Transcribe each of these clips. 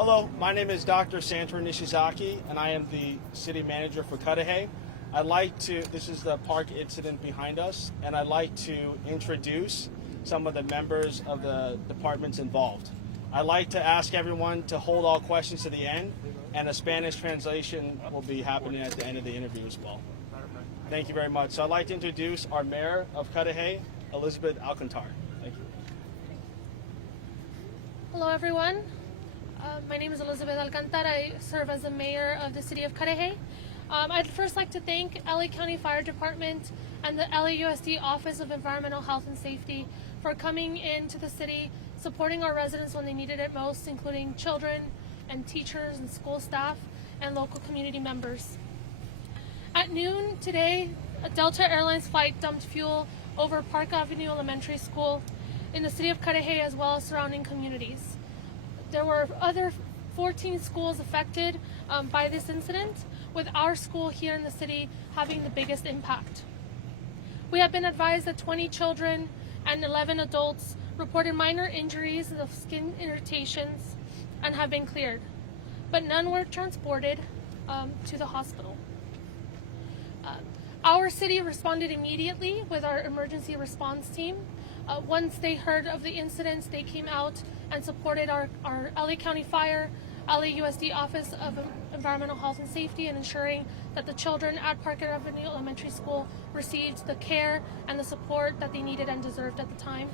Hello, my name is Dr. Santor Nishizaki, and I am the city manager for Cudahy. This is the park incident behind us, and I'd like to introduce some of the members of the departments involved. I'd like to ask everyone to hold all questions to the end, and a Spanish translation will be happening at the end of the interview as well. Thank you very much. So I'd like to introduce our mayor of Cudahy, Elizabeth Alcantar. Thank you. Hello, everyone. My name is Elizabeth Alcantar. I serve as the mayor of the city of Cudahy. I'd first like to thank LA County Fire Department and the LAUSD Office of Environmental Health and Safety for coming into the city, supporting our residents when they needed it most, including children and teachers and school staff and local community members. At noon today, a Delta Airlines flight dumped fuel over Park Avenue Elementary School in the city of Cudahy as well as surrounding communities. There were other 14 schools affected by this incident, with our school here in the city having the biggest impact. We have been advised that 20 children and 11 adults reported minor injuries of skin irritations and have been cleared, but none were transported to the hospital. Our city responded immediately with our emergency response team. Once they heard of the incidents, they came out and supported our LA County Fire, LAUSD Office of Environmental Health and Safety in ensuring that the children at Park Avenue Elementary School received the care and the support that they needed and deserved at the time.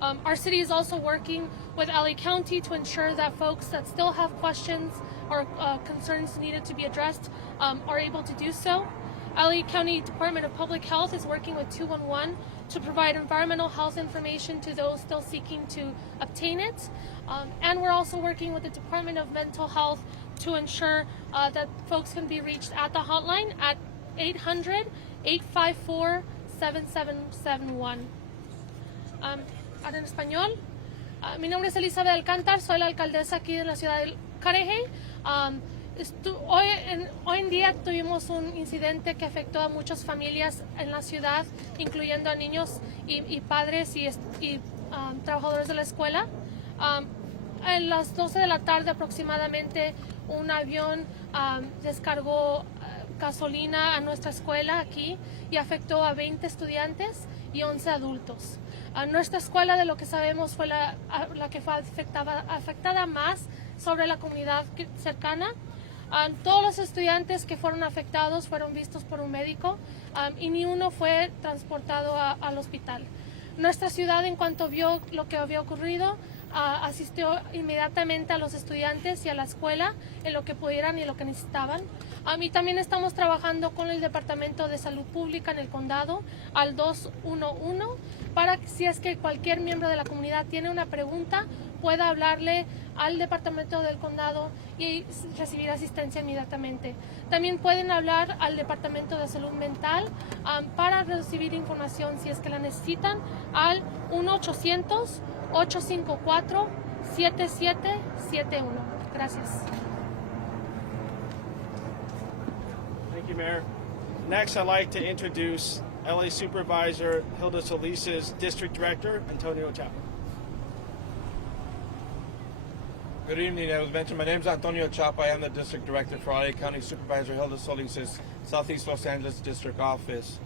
Our city is also working with LA County to ensure that folks that still have questions or concerns needed to be addressed are able to do so. LA County Department of Public Health is working with 211 to provide environmental health information to those still seeking to obtain it. And we're also working with the Department of Mental Health to ensure that folks can be reached at the hotline at 800-854-7771. Ahora en español. Mi nombre es Elizabeth Alcántar, soy la alcaldesa aquí de la ciudad de Cudahy. Hoy en día tuvimos un incidente que afectó a muchas familias en la ciudad, incluyendo a niños y padres y trabajadores de la escuela. A las 12 de la tarde aproximadamente un avión descargó gasolina a nuestra escuela aquí y afectó a 20 estudiantes y 11 adultos. Nuestra escuela, de lo que sabemos, fue la que fue afectada más sobre la comunidad cercana. Todos los estudiantes que fueron afectados fueron vistos por un médico y ni uno fue transportado al hospital. Nuestra ciudad, en cuanto vio lo que había ocurrido, asistió inmediatamente a los estudiantes y a la escuela en lo que pudieran y en lo que necesitaban. Y también estamos trabajando con el Departamento de Salud Pública en el condado al 211 para que, si es que cualquier miembro de la comunidad tiene una pregunta, pueda hablarle al departamento del condado y recibir asistencia inmediatamente. También pueden hablar al departamento de salud mental para recibir información si es que la necesitan al 1-800-854-7771. Gracias. Thank you, Mayor. Next, I'd like to introduce LA Supervisor Hilda Solis's District Director, Antonio Chapa. Good evening. As mentioned, my name is Antonio Chapa. I am the District Director for LA County Supervisor Hilda Solis' Southeast Los Angeles District Office.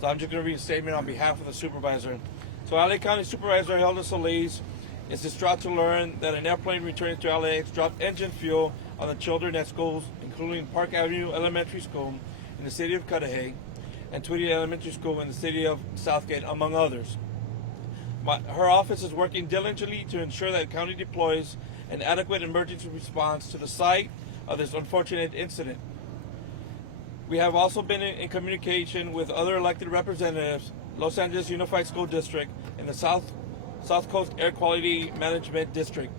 So I'm just going to read a statement on behalf of the Supervisor. So LA County Supervisor Hilda Solis is distraught to learn that an airplane returning to LAX dropped engine fuel on the children at schools, including Park Avenue Elementary School in the city of Cudahy and Tweedy Elementary School in the city of Southgate, among others. Her office is working diligently to ensure that the county deploys an adequate emergency response to the site of this unfortunate incident. We have also been in communication with other elected representatives, Los Angeles Unified School District, and the South Coast Air Quality Management District.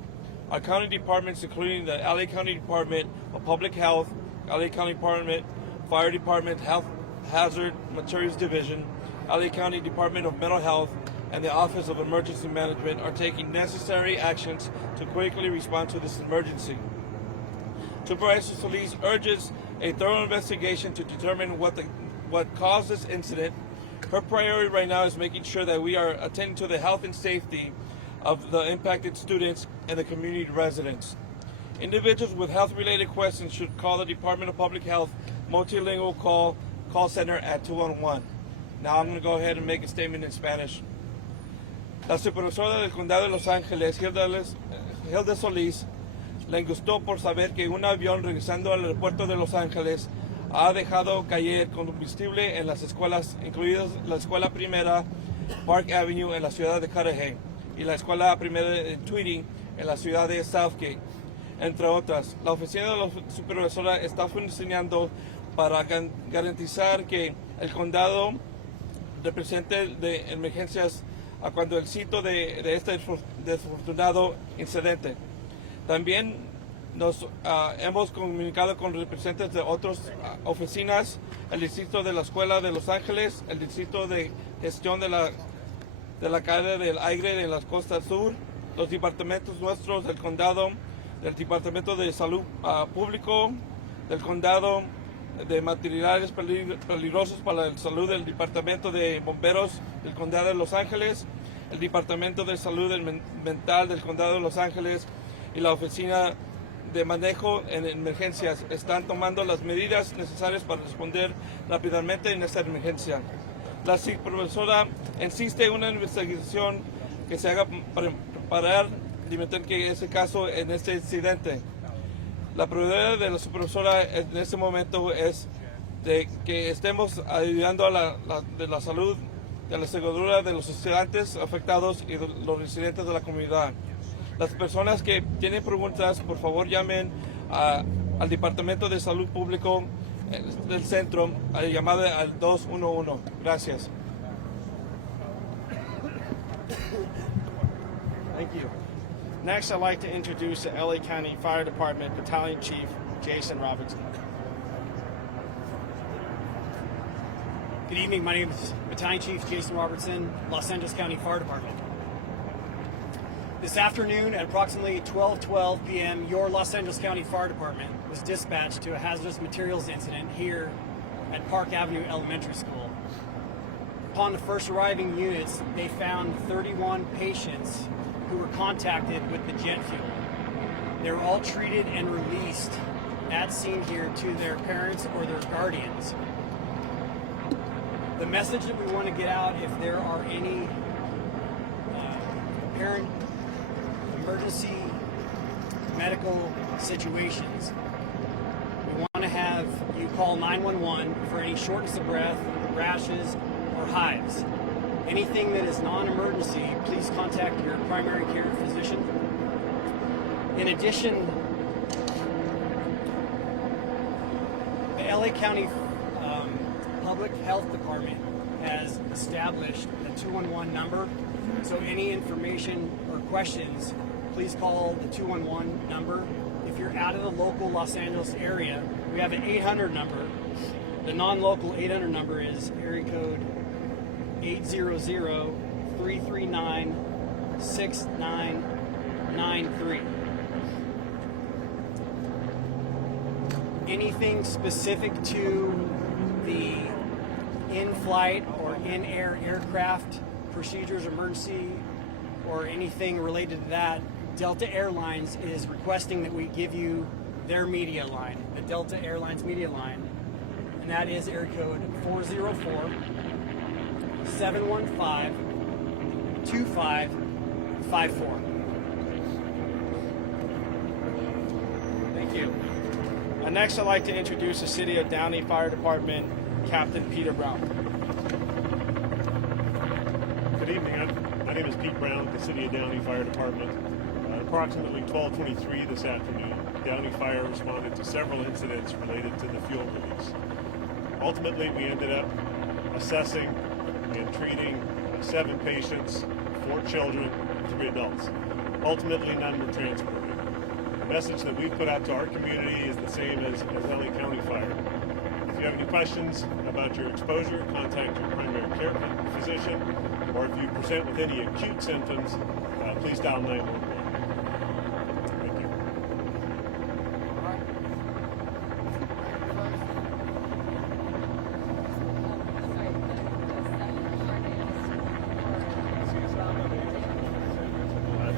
Our county departments, including the LA County Department of Public Health, LA County Department, Fire Department, Health Hazard Materials Division, LA County Department of Mental Health, and the Office of Emergency Management are taking necessary actions to quickly respond to this emergency. Supervisor Solis urges a thorough investigation to determine what caused this incident. Her priority right now is making sure that we are attending to the health and safety of the impacted students and the community residents. Individuals with health-related questions should call the Department of Public Health multilingual call center at 211. Now I'm going to go ahead and make a statement in Spanish. La supervisora del Condado de Los Ángeles, Hilda Solís, le angustó por saber que un avión regresando al aeropuerto de Los Ángeles ha dejado caer combustible en las escuelas, incluidas la escuela primera Park Avenue en la ciudad de Cudahy y la escuela primera de Tweedy en la ciudad de Southgate, entre otras. La oficina de la supervisora está funcionando para garantizar que el condado represente de emergencias a cuando el sitio de este desafortunado incidente. También nos hemos comunicado con representantes de otras oficinas, el distrito de la Escuela de Los Ángeles, el distrito de gestión de la calidad del aire de la costa sur, los departamentos nuestros del condado, del departamento de salud público, del condado de materiales peligrosos para la salud del departamento de bomberos del condado de Los Ángeles, el departamento de salud mental del condado de Los Ángeles y la oficina de manejo en emergencias están tomando las medidas necesarias para responder rápidamente en esta emergencia. La supervisora insiste en una investigación que se haga para limitar que ese caso en este incidente. La prioridad de la supervisora en este momento es de que estemos ayudando a la salud, de la seguridad de los estudiantes afectados y de los residentes de la comunidad. Las personas que tienen preguntas, por favor llamen al Departamento de Salud Público del centro a la llamada al 211. Gracias. Thank you. Next, I'd like to introduce the LA County Fire Department Battalion Chief, Jason Robinson. Good evening, my name is Battalion Chief Jason Robertson, Los Angeles County Fire Department. This afternoon at approximately 12:12 p.m., your Los Angeles County Fire Department was dispatched to a hazardous materials incident here at Park Avenue Elementary School. Upon the first arriving units, they found 31 patients who were contacted with the jet fuel. They were all treated and released at scene here to their parents or their guardians. The message that we want to get out, if there are any apparent emergency medical situations, we want to have you call 911 for any shortness of breath, rashes, or hives. Anything that is non-emergency, please contact your primary care physician. In addition, the LA County Public Health Department has established a 211 number. So any information or questions, please call the 211 number. If you're out of the local Los Angeles area, we have an 800 number. The non-local 800 number is area code 800-339-6993. Anything specific to the in-flight or in-air aircraft procedures, emergency, or anything related to that, Delta Airlines is requesting that we give you their media line, the Delta Airlines media line, and that is area code 404-715-2554. Thank you. Next, I'd like to introduce the City of Downey Fire Department, Captain Peter Brown. Good evening. My name is Pete Brown, the City of Downey Fire Department. At approximately 12:23 this afternoon, Downey Fire responded to several incidents related to the fuel release. Ultimately, we ended up assessing and treating 7 patients, 4 children, 3 adults. Ultimately, none were transported. The message that we've put out to our community is the same as LA County Fire. If you have any questions about your exposure, contact your primary care physician, or if you present with any acute symptoms, please dial 911. Thank you.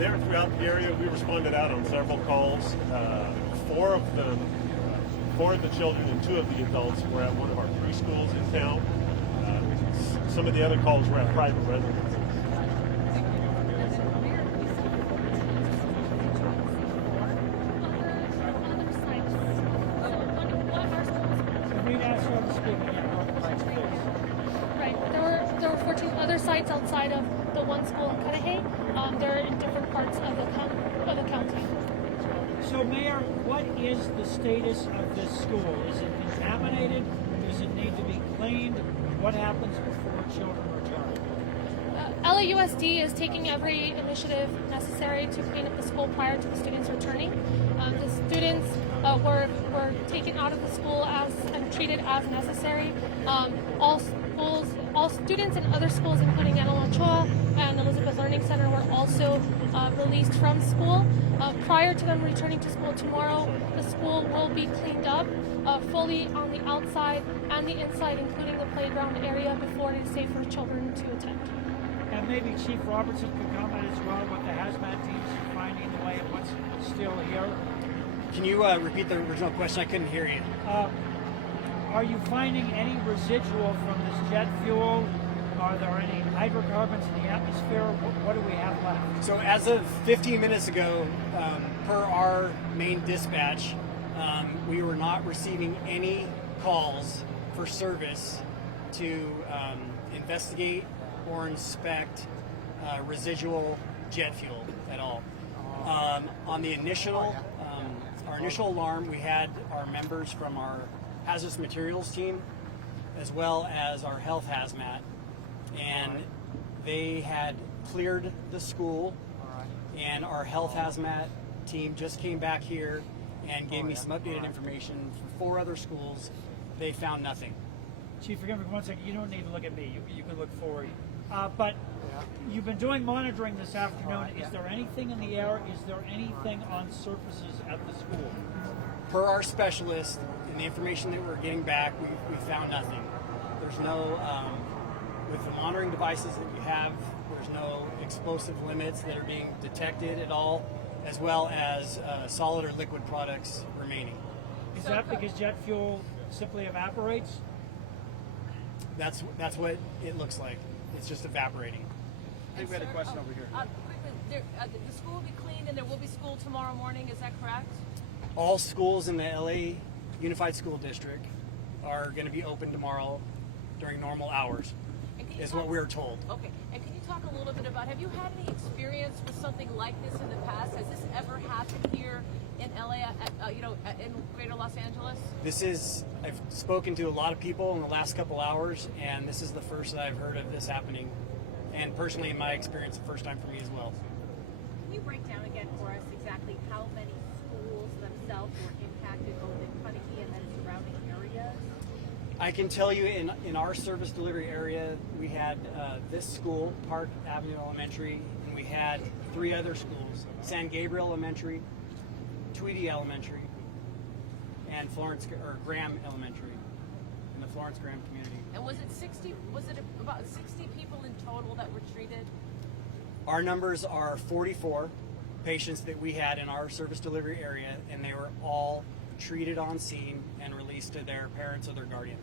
there throughout the area. We responded out on several calls. Four of the children and 2 of the adults were at one of our preschools in town. Some of the other calls were at private residences. Right. There were 14 other sites outside of the one school in Cudahy. They're in different parts of the county. So, Mayor, what is the status of this school? Is it contaminated? Does it need to be cleaned? What happens before children return? LAUSD is taking every initiative necessary to clean up the school prior to the students returning. The students were taken out of the school and treated as necessary. All students in other schools, including Ana Ochoa and Elizabeth Learning Center, were also released from school. Prior to them returning to school tomorrow, the school will be cleaned up fully on the outside and the inside, including the playground area, before it is safe for children to attend. And maybe Chief Robertson could comment as well what the hazmat teams are finding in the way of what's still here. Can you repeat the original question? I couldn't hear you. Are you finding any residual from this jet fuel? Are there any hydrocarbons in the atmosphere? What do we have left? So as of 15 minutes ago, per our main dispatch, we were not receiving any calls for service to investigate or inspect residual jet fuel at all. On the our initial alarm, we had our members from our hazardous materials team, as well as our health hazmat, and they had cleared the school, and our health hazmat team just came back here and gave me some updated information for 4 other schools. They found nothing. Chief, forgive me for 1 second. You don't need to look at me. You can look forward. But you've been doing monitoring this afternoon. Is there anything in the air? Is there anything on surfaces at the school? Per our specialist and the information that we're getting back, we found nothing. There's no, with the monitoring devices that we have, there's no explosive limits that are being detected at all, as well as solid or liquid products remaining. Is that because jet fuel simply evaporates? That's what it looks like. It's just evaporating. I think we had a question over here. Quickly, the school will be cleaned and there will be school tomorrow morning, is that correct? All schools in the LA Unified School District are going to be open tomorrow during normal hours, is what we were told. Okay, and can you talk a little bit about, have you had any experience with something like this in the past? Has this ever happened here in LA, in Greater Los Angeles? I've spoken to a lot of people in the last couple hours, and this is the first that I've heard of this happening. And personally, in my experience, the first time for me as well. Can you break down again for us exactly how many schools themselves were impacted, both in Cudahy and then surrounding areas? I can tell you in our service delivery area, we had this school, Park Avenue Elementary, and we had 3 other schools, San Gabriel Elementary, Tweedy Elementary, and Graham Elementary, in the Florence Graham community. And was it about 60 people in total that were treated? Our numbers are 44 patients that we had in our service delivery area, and they were all treated on scene and released to their parents or their guardian.